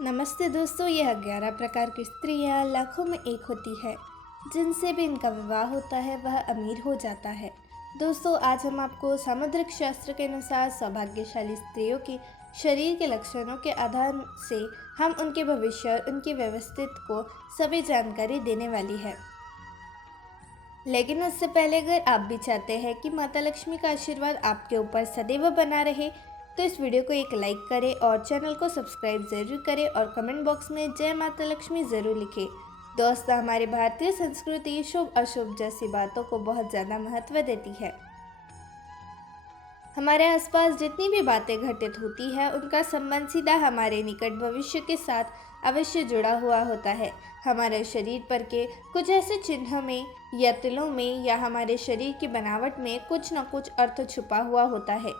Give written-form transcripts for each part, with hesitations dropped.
नमस्ते दोस्तों, यह 11 प्रकार की स्त्रियां लाखों में एक होती है। जिनसे भी इनका विवाह होता है वह अमीर हो जाता है। दोस्तों, आज हम आपको सामुद्रिक शास्त्र के अनुसार सौभाग्यशाली स्त्रियों के शरीर के लक्षणों के आधार से हम उनके भविष्य और उनकी व्यवस्थित को सभी जानकारी देने वाली है। लेकिन उससे पहले अगर आप भी चाहते हैं कि माता लक्ष्मी का आशीर्वाद आपके ऊपर सदैव बना रहे, तो इस वीडियो को एक लाइक करें और चैनल को सब्सक्राइब ज़रूर करें और कमेंट बॉक्स में जय माता लक्ष्मी ज़रूर लिखें। दोस्तों, हमारी भारतीय संस्कृति शुभ अशुभ जैसी बातों को बहुत ज़्यादा महत्व देती है। हमारे आसपास जितनी भी बातें घटित होती है उनका संबंध सीधा हमारे निकट भविष्य के साथ अवश्य जुड़ा हुआ होता है। हमारे शरीर पर के कुछ ऐसे चिन्ह में या तिलों में या हमारे शरीर की बनावट में कुछ न कुछ अर्थ छुपा हुआ होता है।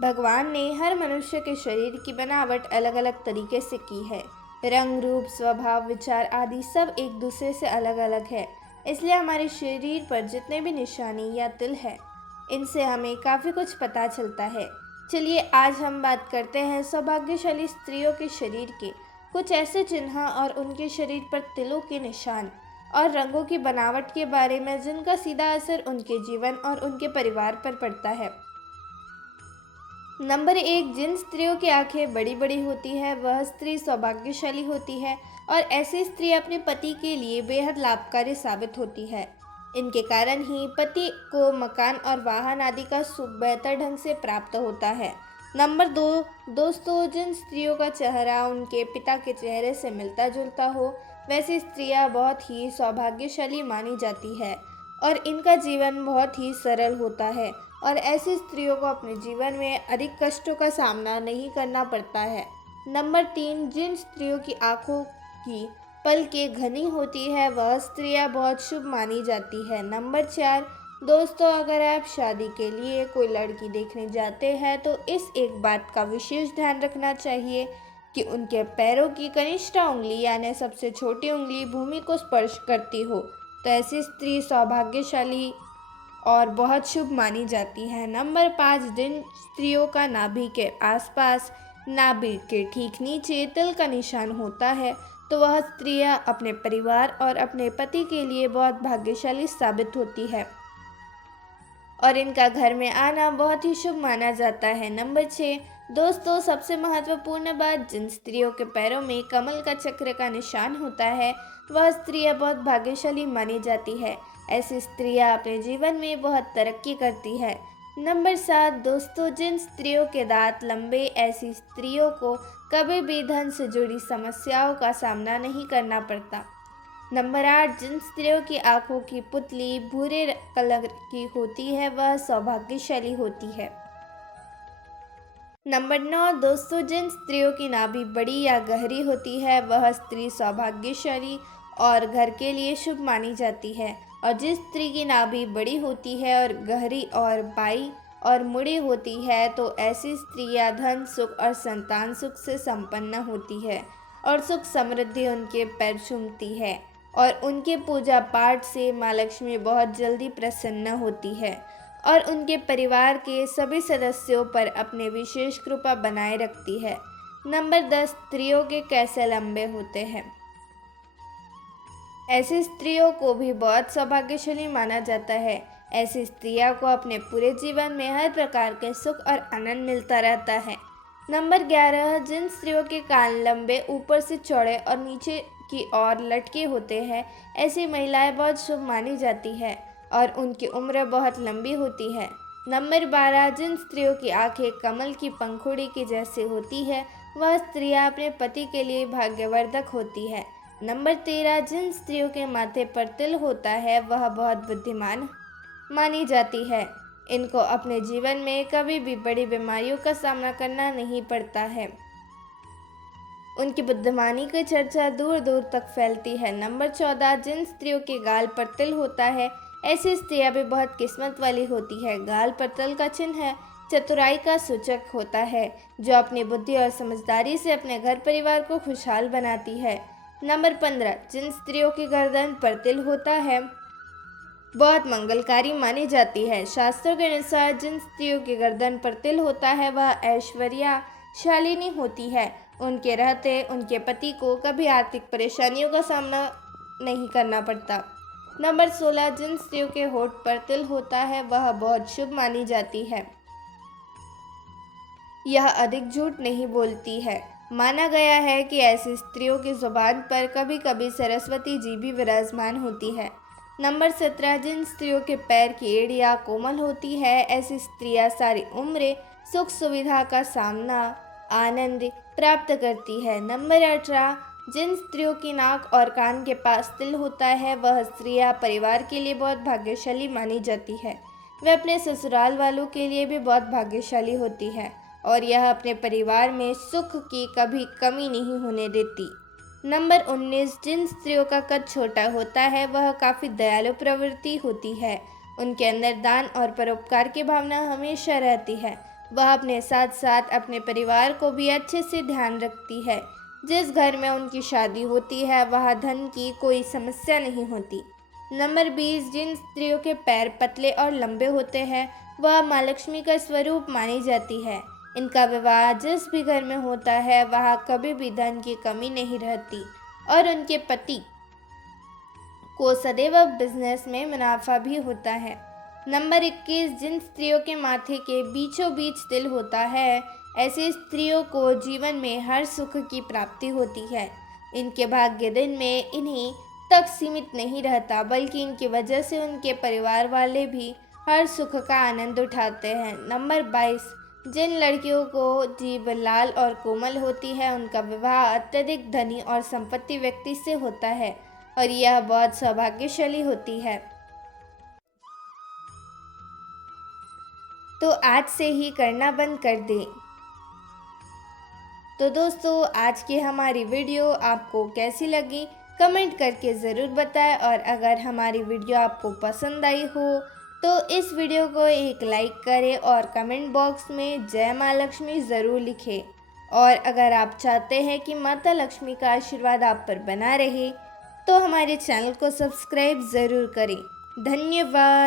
भगवान ने हर मनुष्य के शरीर की बनावट अलग अलग तरीके से की है। रंग, रूप, स्वभाव, विचार आदि सब एक दूसरे से अलग अलग है। इसलिए हमारे शरीर पर जितने भी निशानी या तिल है, इनसे हमें काफ़ी कुछ पता चलता है। चलिए आज हम बात करते हैं सौभाग्यशाली स्त्रियों के शरीर के कुछ ऐसे चिन्ह और उनके शरीर पर तिलों के निशान और रंगों की बनावट के बारे में जिनका सीधा असर उनके जीवन और उनके परिवार पर पड़ता है। नंबर 1, जिन स्त्रियों की आंखें बड़ी बड़ी होती है वह स्त्री सौभाग्यशाली होती है और ऐसी स्त्री अपने पति के लिए बेहद लाभकारी साबित होती है। इनके कारण ही पति को मकान और वाहन आदि का सुख बेहतर ढंग से प्राप्त होता है। नंबर 2, दोस्तों, जिन स्त्रियों का चेहरा उनके पिता के चेहरे से मिलता जुलता हो वैसी स्त्रियां बहुत ही सौभाग्यशाली मानी जाती है और इनका जीवन बहुत ही सरल होता है और ऐसी स्त्रियों को अपने जीवन में अधिक कष्टों का सामना नहीं करना पड़ता है। नंबर 3, जिन स्त्रियों की आंखों की पलकें घनी होती है वह स्त्रियां बहुत शुभ मानी जाती है। नंबर 4, दोस्तों, अगर आप शादी के लिए कोई लड़की देखने जाते हैं तो इस एक बात का विशेष ध्यान रखना चाहिए कि उनके पैरों की कनिष्ठ उंगली यानी सबसे छोटी उंगली भूमि को स्पर्श करती हो, तो ऐसी स्त्री सौभाग्यशाली और बहुत शुभ मानी जाती है। नंबर 5, जिन स्त्रियों का नाभि के आसपास नाभि के ठीक नीचे तिल का निशान होता है तो वह स्त्रियां अपने परिवार और अपने पति के लिए बहुत भाग्यशाली साबित होती है और इनका घर में आना बहुत ही शुभ माना जाता है। नंबर 6, दोस्तों, सबसे महत्वपूर्ण बात, जिन स्त्रियों के पैरों में कमल का चक्र का निशान होता है वह स्त्रियां बहुत भाग्यशाली मानी जाती है। ऐसी स्त्रियां अपने जीवन में बहुत तरक्की करती है। नंबर 7, दोस्तों, जिन स्त्रियों के दांत लंबे, ऐसी स्त्रियों को कभी भी धन से जुड़ी समस्याओं का सामना नहीं करना पड़ता। नंबर 8, जिन स्त्रियों की आंखों की पुतली भूरे कलर की होती है वह सौभाग्यशाली होती है। नंबर 9, दोस्तों, जिन स्त्रियों की नाभि बड़ी या गहरी होती है वह स्त्री सौभाग्यशाली और घर के लिए शुभ मानी जाती है और जिस स्त्री की नाभि बड़ी होती है और गहरी और बाई और मुड़ी होती है तो ऐसी स्त्रियां धन, सुख और संतान सुख से संपन्न होती है और सुख समृद्धि उनके पैर चूमती है और उनके पूजा पाठ से माँ लक्ष्मी बहुत जल्दी प्रसन्न होती है और उनके परिवार के सभी सदस्यों पर अपने विशेष कृपा बनाए रखती है। नंबर 10, स्त्रियों के कैसे लंबे होते हैं। ऐसी स्त्रियों को भी बहुत सौभाग्यशाली माना जाता है। ऐसी स्त्रियों को अपने पूरे जीवन में हर प्रकार के सुख और आनंद मिलता रहता है। नंबर 11, जिन स्त्रियों के कान लंबे, ऊपर से चौड़े और नीचे की ओर लटके होते हैं ऐसी महिलाएं बहुत शुभ मानी जाती है और उनकी उम्र बहुत लंबी होती है। नंबर 12, जिन स्त्रियों की आंखें कमल की पंखुड़ी की जैसे होती है वह स्त्रियां अपने पति के लिए भाग्यवर्धक होती है। नंबर 13, जिन स्त्रियों के माथे पर तिल होता है वह बहुत बुद्धिमान मानी जाती है। इनको अपने जीवन में कभी भी बड़ी बीमारियों का सामना करना नहीं पड़ता है। उनकी बुद्धिमानी की चर्चा दूर दूर तक फैलती है। नंबर 14, जिन स्त्रियों के गाल पर तिल होता है ऐसी स्त्रियां भी बहुत किस्मत वाली होती है। गाल पर तिल का चिन्ह चतुराई का सूचक होता है जो अपनी बुद्धि और समझदारी से अपने घर परिवार को खुशहाल बनाती है। नंबर 15, जिन स्त्रियों की गर्दन पर तिल होता है बहुत मंगलकारी मानी जाती है। शास्त्रों के अनुसार जिन स्त्रियों की गर्दन पर तिल होता है वह ऐश्वर्यशालिनी होती है उनके रहते उनके पति को कभी आर्थिक परेशानियों का सामना नहीं करना पड़ता। नंबर 16, जिन स्त्रियों के होठ पर तिल होता है वह बहुत शुभ मानी जाती है। यह अधिक झूठ नहीं बोलती है। माना गया है कि ऐसी स्त्रियों की जुबान पर कभी कभी सरस्वती जी भी विराजमान होती है। नंबर 17, जिन स्त्रियों के पैर की एड़ियाँ कोमल होती है ऐसी स्त्रियां सारी उम्र सुख सुविधा का सामना आनंद प्राप्त करती है। नंबर 18, जिन स्त्रियों की नाक और कान के पास तिल होता है वह स्त्रियां परिवार के लिए बहुत भाग्यशाली मानी जाती है। वह अपने ससुराल वालों के लिए भी बहुत भाग्यशाली होती है और यह अपने परिवार में सुख की कभी कमी नहीं होने देती। नंबर 19, जिन स्त्रियों का कद छोटा होता है वह काफ़ी दयालु प्रवृत्ति होती है। उनके अंदर दान और परोपकार की भावना हमेशा रहती है। वह अपने साथ साथ अपने परिवार को भी अच्छे से ध्यान रखती है। जिस घर में उनकी शादी होती है वहाँ धन की कोई समस्या नहीं होती। नंबर 20, जिन स्त्रियों के पैर पतले और लंबे होते हैं वह माँ लक्ष्मी का स्वरूप मानी जाती है। इनका विवाह जिस भी घर में होता है वहाँ कभी भी धन की कमी नहीं रहती और उनके पति को सदैव बिजनेस में मुनाफा भी होता है। नंबर 21, जिन स्त्रियों के माथे के बीचों बीच तिल होता है ऐसी स्त्रियों को जीवन में हर सुख की प्राप्ति होती है। इनके भाग्य दिन में इन्हीं तक सीमित नहीं रहता बल्कि इनकी वजह से उनके परिवार वाले भी हर सुख का आनंद उठाते हैं। नंबर 22, जिन लड़कियों को जीभ लाल और कोमल होती है उनका विवाह अत्यधिक धनी और संपत्ति व्यक्ति से होता है और यह बहुत सौभाग्यशाली होती है। तो आज से ही करना बंद कर दें। तो दोस्तों आज की हमारी वीडियो आपको कैसी लगी कमेंट करके ज़रूर बताएं और अगर हमारी वीडियो आपको पसंद आई हो तो इस वीडियो को एक लाइक करें और कमेंट बॉक्स में जय माँ लक्ष्मी ज़रूर लिखें। और अगर आप चाहते हैं कि माता लक्ष्मी का आशीर्वाद आप पर बना रहे तो हमारे चैनल को सब्सक्राइब ज़रूर करें। धन्यवाद।